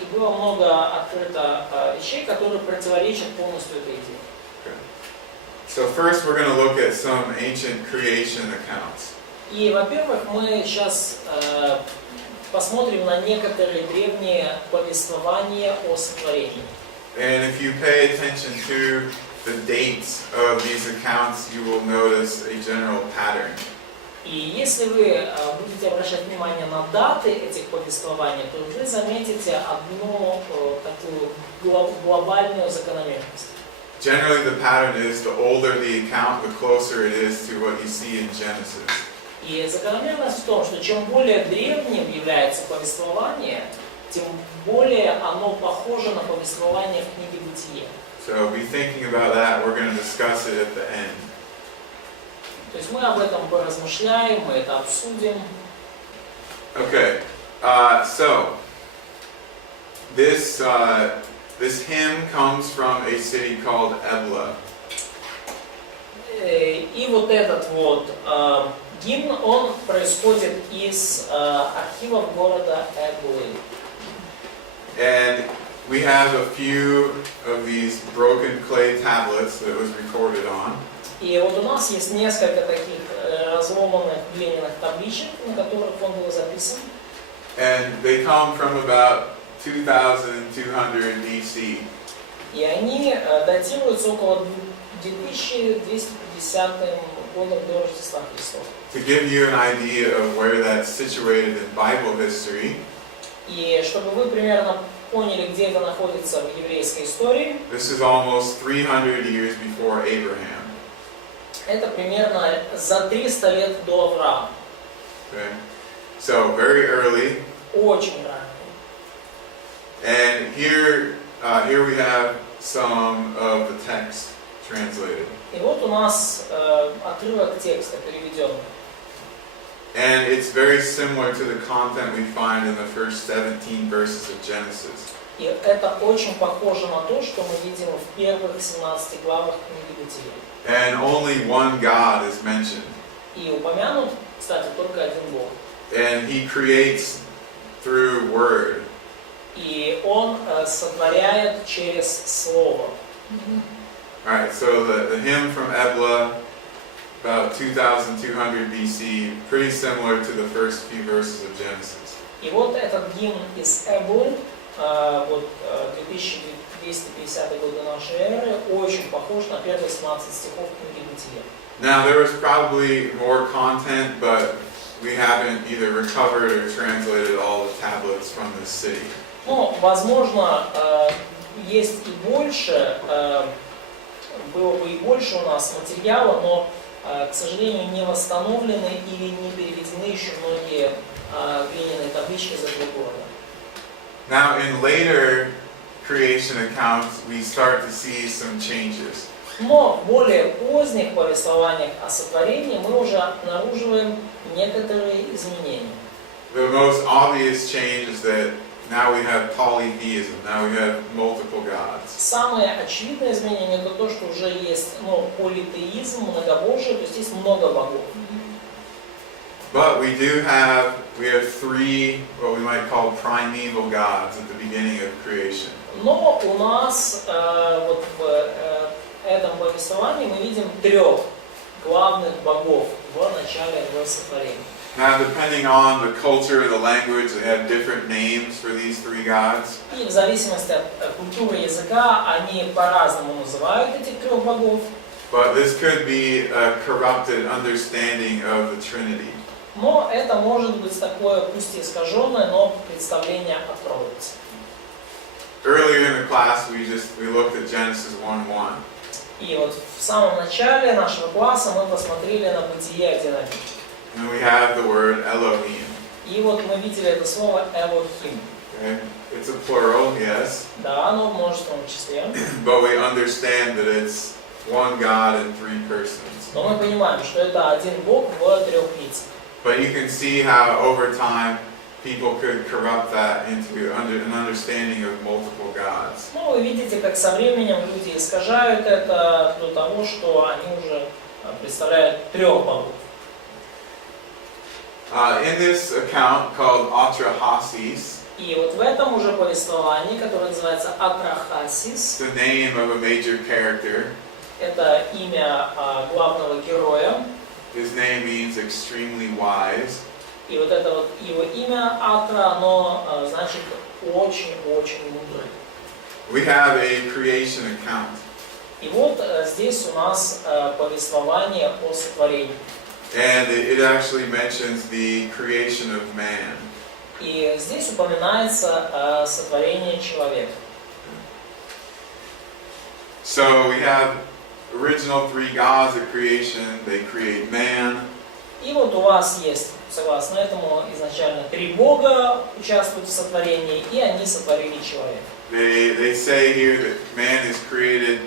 И было много открыто вещей, которые противоречат полностью этой идее. So first we're going to look at some ancient creation accounts. И, во-первых, мы сейчас посмотрим на некоторые древние повествования о сотворении. And if you pay attention to the dates of these accounts, you will notice a general pattern. И если вы будете обращать внимание на даты этих повествований, то вы заметите одну такую глобальную закономерность. Generally, the pattern is the older the account, the closer it is to what you see in Genesis. И закономерность в том, что чем более древним является повествование, тем более оно похоже на повествование в книге Бытие. So be thinking about that. We're going to discuss it at the end. То есть мы об этом поразмышляем, мы это обсудим. Okay, so this hymn comes from a city called Ebla. И вот этот вот Гимн, он происходит из архивов города Эблы. And we have a few of these broken clay tablets that it was recorded on. И вот у нас есть несколько таких разломанных глиняных табличек, на которых он был записан. And they come from about 2200 BC. И они датируются около 2250 годом до Рождества Христова. To give you an idea of where that's situated in Bible history, И чтобы вы примерно поняли, где это находится в еврейской истории, this is almost 300 years before Abraham. это примерно за 300 лет до Авраама. Okay? So very early. Очень ранее. And here we have some of the text translated. И вот у нас отрывок текста переведенный. And it's very similar to the content we find in the first 17 verses of Genesis. И это очень похоже на то, что мы видим в первых 17 главах книги Бытия. And only one God is mentioned. И упомянут, кстати, только один Бог. And he creates through word. И он сотворяет через Слово. Alright, so the hymn from Ebla, about 2200 BC, pretty similar to the first few verses of Genesis. И вот этот гимн из Эблы, вот 2250 годы нашей эры, очень похож на первые 17 стихов книги Бытия. Now there was probably more content, but we haven't either recovered or translated all the tablets from this city. Ну, возможно, есть и больше, было бы и больше у нас материала, но, к сожалению, не восстановлены или не переведены еще многие глиняные таблички из этого города. Now in later creation accounts, we start to see some changes. Но в более поздних повествованиях о сотворении мы уже обнаруживаем некоторые изменения. The most obvious change is that now we have polytheism, now we have multiple gods. Самое очевидное изменение это то, что уже есть политеизм, многобожие, то есть есть много богов. But we have three, what we might call primeval gods at the beginning of creation. Но у нас вот в этом повествовании мы видим трех главных богов в начале сотворения. Now, depending on the culture and the language, they have different names for these three gods. И в зависимости от культуры языка они по-разному называют этих трех богов. But this could be a corrupted understanding of the Trinity. Но это может быть такое, пусть и искаженное, но представление о Троице. Earlier in the class, we looked at Genesis 1:1. И вот в самом начале нашего класса мы посмотрели на Бытие 1:1. And we have the word Elohim. И вот мы видели это слово Элохим. Okay? It's a plural, yes, Да, оно в множественном числе. but we understand that it's one God in three persons. Но мы понимаем, что это один Бог в трех лицах. But you can see how over time people could corrupt that into an understanding of multiple gods. Ну, вы видите, как со временем люди искажают это до того, что они уже представляют трех богов. In this account called Atrahasis, И вот в этом уже повествовании, которое называется Атрахасис, the name of a major character, это имя главного героя, his name means extremely wise. и вот это вот его имя Атра, оно значит очень-очень мудрый. We have a creation account. И вот здесь у нас повествование о сотворении. And it actually mentions the creation of man. И здесь упоминается сотворение человека. So we have original three gods of creation, they create man. И вот у вас есть, согласно этому, изначально три бога участвуют в сотворении, и они сотворили человека. They say here that man is created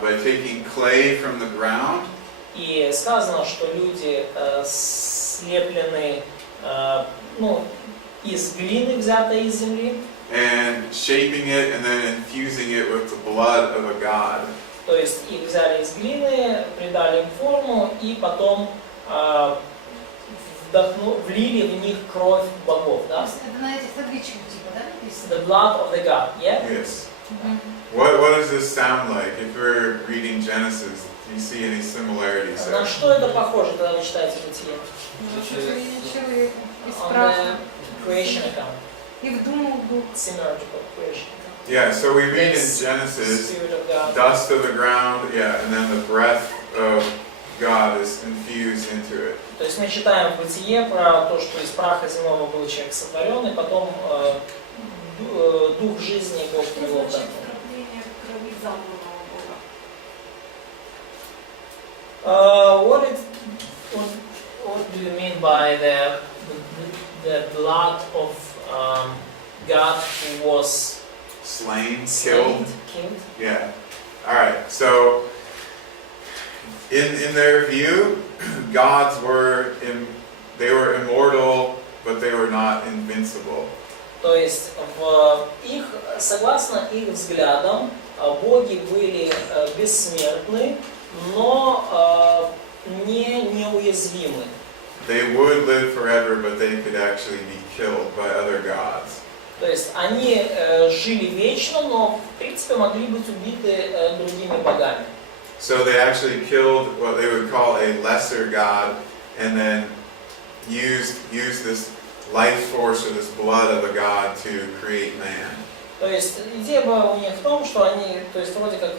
by taking clay from the ground. И сказано, что люди слеплены из глины, взятой из земли, And shaping it and then infusing it with the blood of a god. то есть их взяли из глины, придали им форму и потом влили в них кровь богов, То да? есть это на этих табличках типа, да, написано? The blood of the God, yeah? Yes. Мгм. What does this sound like? If we're reading Genesis, do you see any similarities На there? что это похоже, когда вы читаете Бытие? Ну, сотворение человека из On праха. the creation account, И вдумал дух. synergical creation account. Yeah, so we read in Yes. Genesis, Spirit of God. dust of the ground, yeah, and then the breath of God is infused into it. То есть мы читаем в Бытие про то, что из праха земного был человек сотворен, и потом дух жизни Бог в него Значит, вдохнул. вкрапление крови замкнутого Бога. What do you mean by the blood of God who was Slain, slain, killed. killed? Yeah. All right. So, in their view, gods were they were immortal, but they were not invincible. То есть согласно их взглядам, боги были бессмертны, но не неуязвимы. They would live forever, but they could actually be killed by other gods. То есть они жили вечно, но в принципе могли быть убиты другими богами. So they actually killed what they would call a lesser god, and then used this life force or this blood of a god to create man. То есть идея была у них в том, что они, то есть вроде как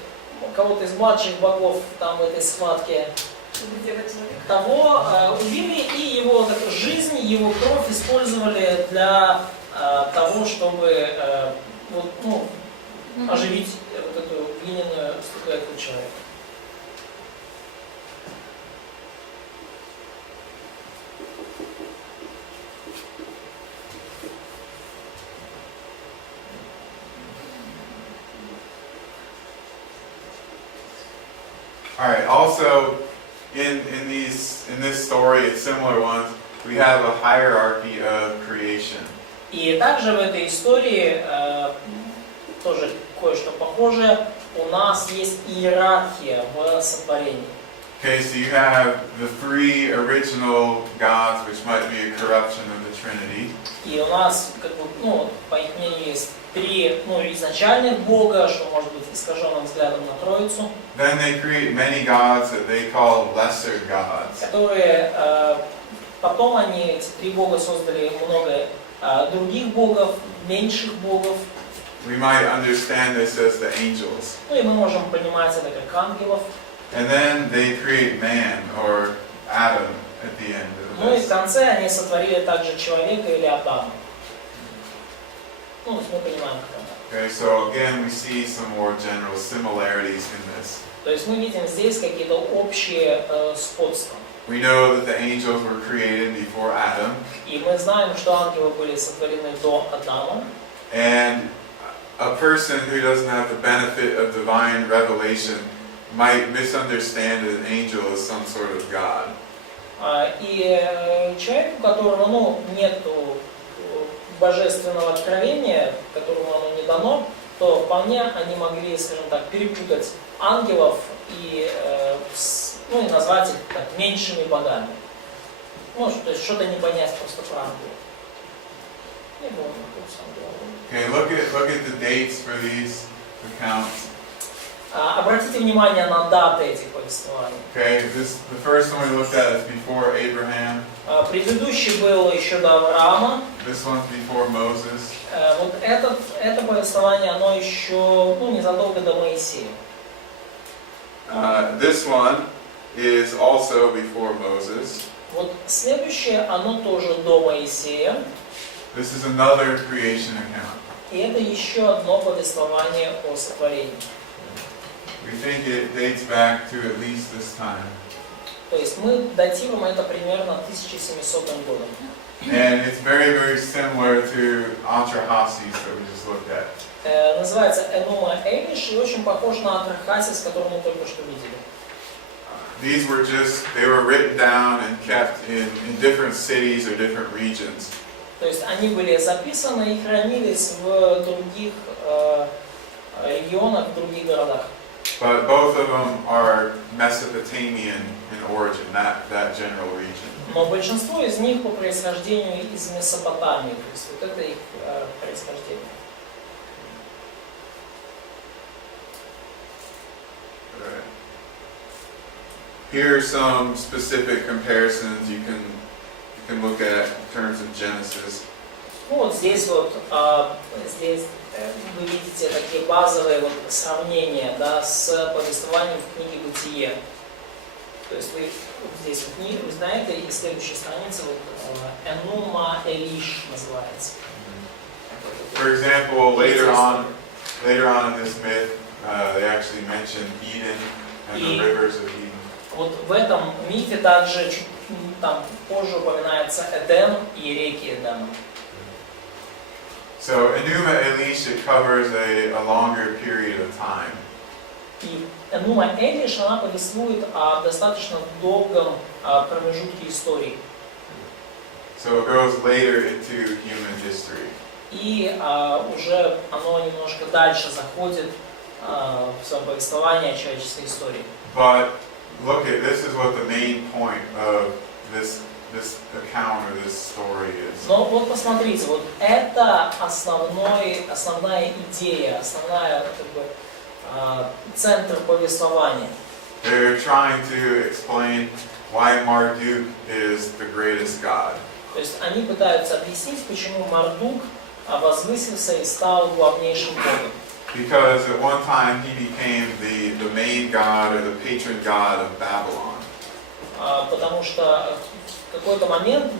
кого-то из младших богов там в этой схватке Чтобы сделать человека. того убили, и его так, жизнь, его кровь использовали для того, чтобы оживить вот эту глиняную статуэтку человека. All right. Also, in this story, it's similar ones. We have a hierarchy of creation. И также в этой истории тоже кое-что похожее. У нас есть иерархия в сотворении. Okay, so you have the three original gods, which might be a corruption of the Trinity. И у нас, как бы, по их мнению, есть три изначальных бога, что может быть искаженным взглядом на Троицу, Then they create many gods that they call lesser gods. которые потом эти три бога создали много других богов, меньших богов. We might understand this as the angels. И мы можем понимать это как ангелов. And then they create man, or Adam, at the end of Ну и в this. конце они сотворили также человека или Адама. То есть мы понимаем, как это. Okay, so again, we see some more general similarities in this. То есть мы видим здесь какие-то общие сходства. We know that the angels were created before Adam, И мы знаем, что ангелы были сотворены до Адама. and a person who doesn't have the benefit of divine revelation might misunderstand that an angel is some sort of god. И человек, у которого нету божественного откровения, которому оно не дано, то вполне они могли, скажем так, перепутать ангелов и назвать их так, меньшими богами. То есть что-то не понять просто про ангелов. Не было курс ангелов. Okay, look at the dates for these accounts. Обратите внимание на даты этих повествований. Okay, the first one we looked at is before Abraham. Предыдущий был еще до Авраама. This one's before Moses. Вот это повествование, оно еще незадолго до Моисея. This one is also before Moses. Вот следующее, оно тоже до Моисея. This is another creation account. И это еще одно повествование о сотворении. We think it dates back to at least this time. То есть мы датируем это примерно 1700 годом. And it's very, very similar to Antrahasis that we just looked at. Называется Энума Элиш и очень похож на Атрахасис, который мы только что видели. These were they were written down and kept in different cities or different regions. То есть они были записаны и хранились в других регионах, в других городах. But both of them are Mesopotamian in origin, that general region. Но большинство из них по происхождению из Месопотамии, то есть вот это их происхождение. Right. Here are some specific comparisons you can look at in terms of Genesis. Ну вот здесь вот, здесь вы видите такие базовые вот сравнения, да, с повествованием в книге «Бытие». То есть вы вот здесь вот вы знаете, и следующая страница вот Энума Элиш называется. For example, later on in this myth, they actually mention Eden and the rivers of Eden. Вот в этом мифе также чуть там позже упоминается Эдем и реки Эдема. So Enuma Elish, it covers a longer period of time. И Энума Элиш, она повествует о достаточно долгом промежутке истории. So it goes later into human history. И уже оно немножко дальше заходит в своем повествовании о человеческой истории. But look at this is what the main point of this account or this story is. Но вот посмотрите, вот это основная идея, основная как бы, центр повествования. They're trying to explain why Marduk is the greatest god. То есть они пытаются объяснить, почему Мардук возвысился и стал главнейшим богом. Because at one time he became the main god or the patron god of Babylon. Потому что в какой-то момент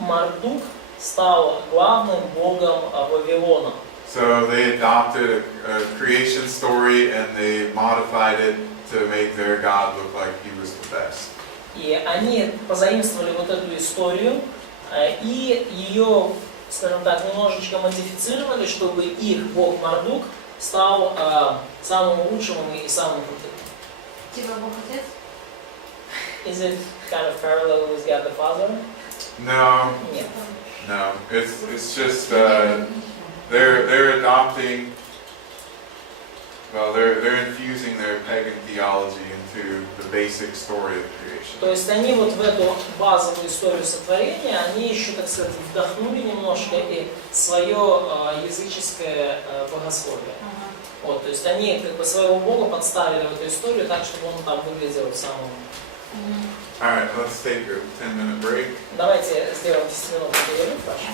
Мардук стал главным богом Вавилона. So they adopted a creation story and they modified it to make their god look like he was the best. И они позаимствовали вот эту историю и ее, скажем так, немножечко модифицировали, чтобы их бог Мардук стал самым лучшим и самым крутым. Типа Бог Отец? Is it kind of parallel with God the Father? No, Нет. no. It's just they're adopting. Well, they're infusing their pagan theology into the basic story of creation. То есть они вот в эту базовую историю сотворения, они еще, так сказать, вдохнули немножко и свое языческое богословие. Вот, то есть они как бы своего бога подставили в эту историю так, чтобы он там выглядел самым. All right, let's take a 10-minute break. Давайте сделаем 10-минутный перерыв, прошу.